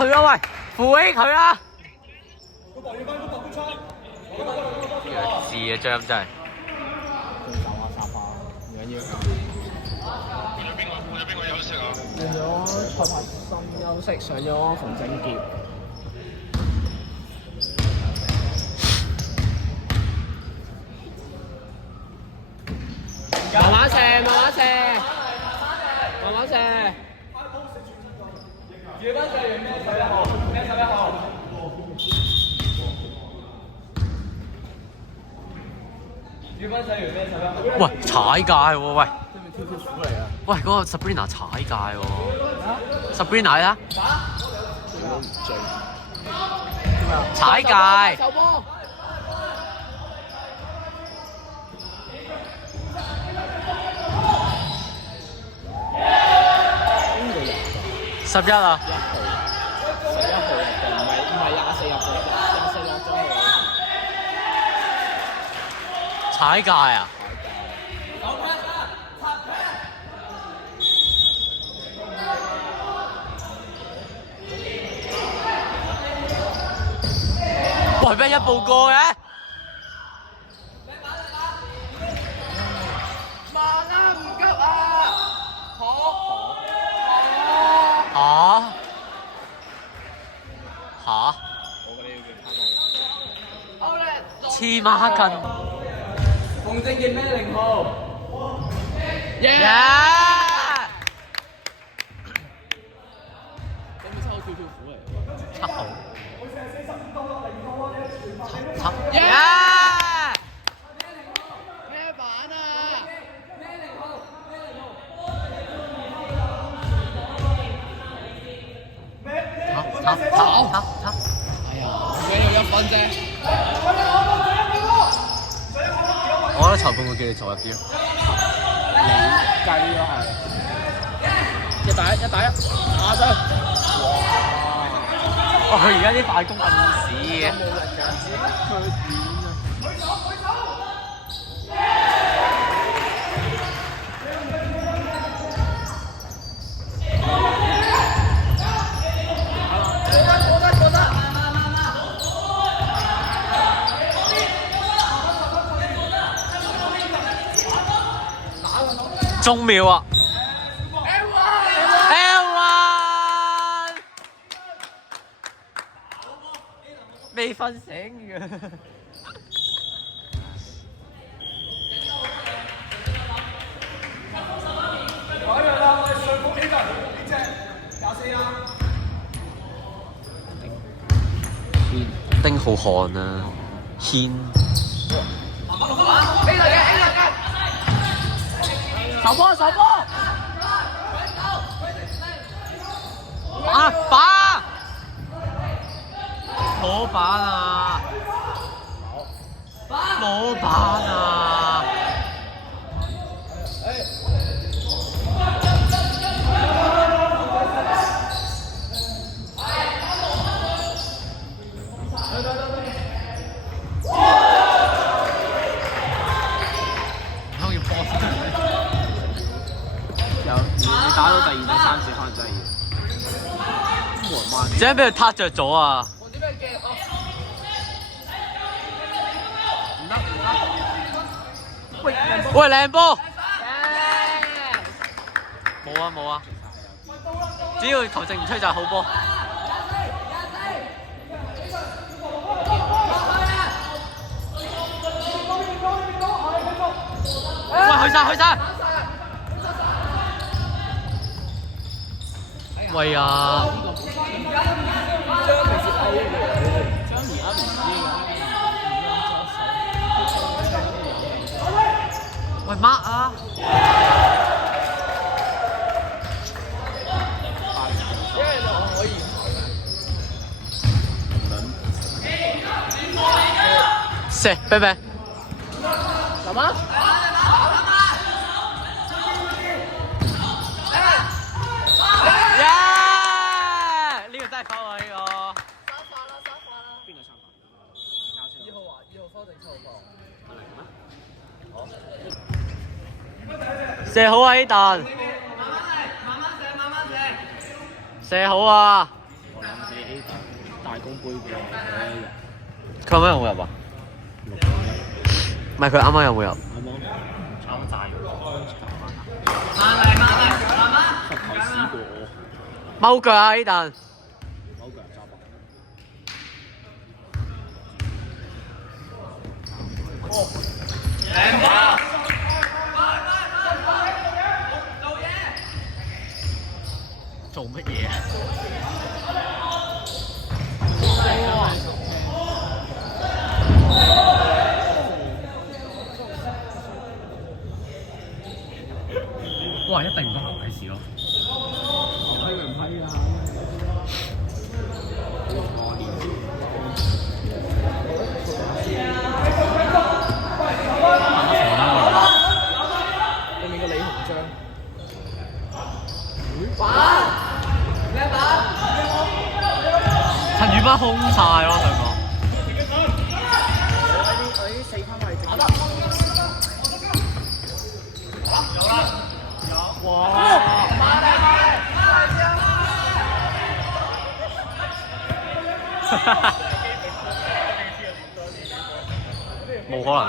佢啊喂，扶起佢啊！弱智嘅張真係。手下殺下，唔緊要。換咗蔡柏森休息，上咗馮正傑。慢慢射，慢慢射，慢慢射。2分射完咩11號？咩11號？2分射完咩11號？喂，踩界喎喂！係咪跳跳虎嚟啊？喂，嗰個 Sabrina 踩界喎！Sabrina 咧？踩界！手波！ 11啊！11號入嘅，唔係24入嘅，24落咗去。踩界啊！喂，咩一步過嘅？慢啊，唔急啊！好。嚇？我覺得要叫黐孖筋！馮正傑咩0號？耶！咁咪抽跳跳虎嚟7號。耶！耶！咩版啊？好！哎呀，唔緊要1分啫。我覺得裁判會叫你坐入啲咯。你計咯係。1打1，1打1，下上。哇！佢而家啲快攻咁屎嘅。冇人嘅，佢點啊？中秒啊 ！L1 未瞓醒嘅。丁浩瀚啊，軒。手波手波！啊板！冇板啊！冇板啊！可以波你打到第2、第3節可能真係要。點解俾佢撻着咗啊？我點樣驚啊？唔得唔得！喂，靚波！冇啊！只要球證唔吹就係好波。喂，去晒！喂啊！喂，mark啊！射，啤啤。什麼？耶！呢個真係跑喎呢個。邊個3發？2號啊，2號科定7號科？射好啊呢彈。射好啊！我諗起公杯嘅，佢啱啱有冇入啊？唔係佢啱啱有冇入？啱啱炒債，膝頭屎過我，踎腳啊呢陣。手腳揸白。做乜嘢啊？哇！一定唔得行鬼事咯。批唔批啊？對面個李鴻章。陳宇斌空晒咯，想講。我啲四分位置。冇可能。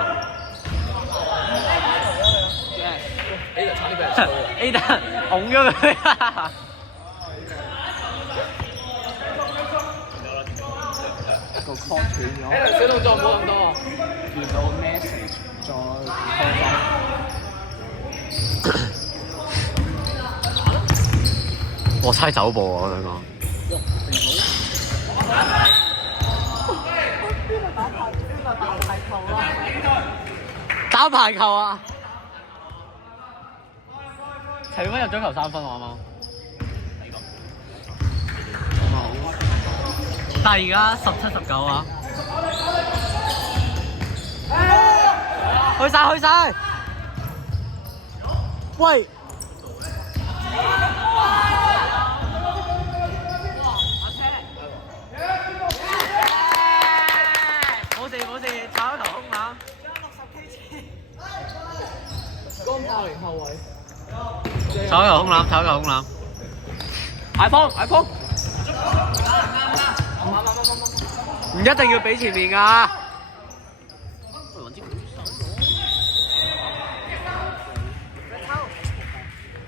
A 就差啲俾人吹啦。A 單拱咗佢。個 call 斷咗。小動作唔好咁多。見到 message 再 call 翻。我猜走步啊！我想講。打排球啊！齊威入咗球3分我啱啱。但係而家17-19啊！去晒去晒！喂！冇事冇事，炒一球空籃。剛80後衞。炒一球空籃，炒一球空籃。艾方，艾方。唔一定要俾前面㗎。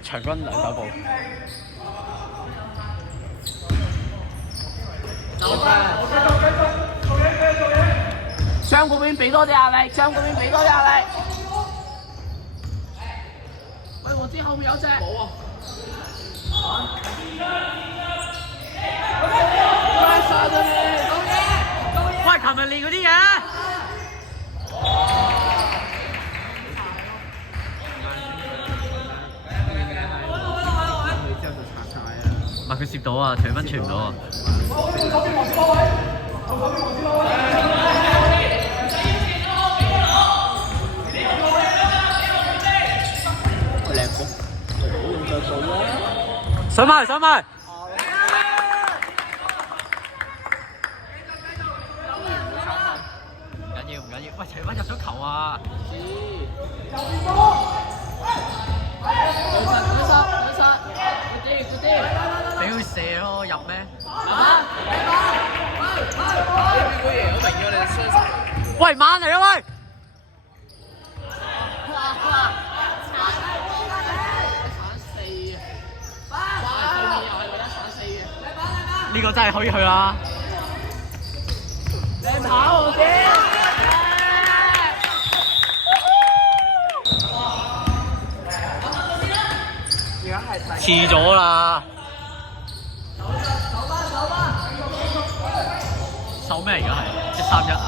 場均2手步。雙嗰邊俾多啲壓力，雙嗰邊俾多啲壓力。喂，我知後面有隻。冇啊。喂，琴日練嗰啲嘢。唔係佢攝到啊，徐斌傳唔到啊。佢靚波，好用腳數啦。上埋上埋。唔緊要，喂，徐斌入咗球啊！俾佢射咯，入咩？喂，慢嚟啊喂！呢個真係可以去啦！靚跑我啫！遲咗啦！守咩而家係？1-3-1啊！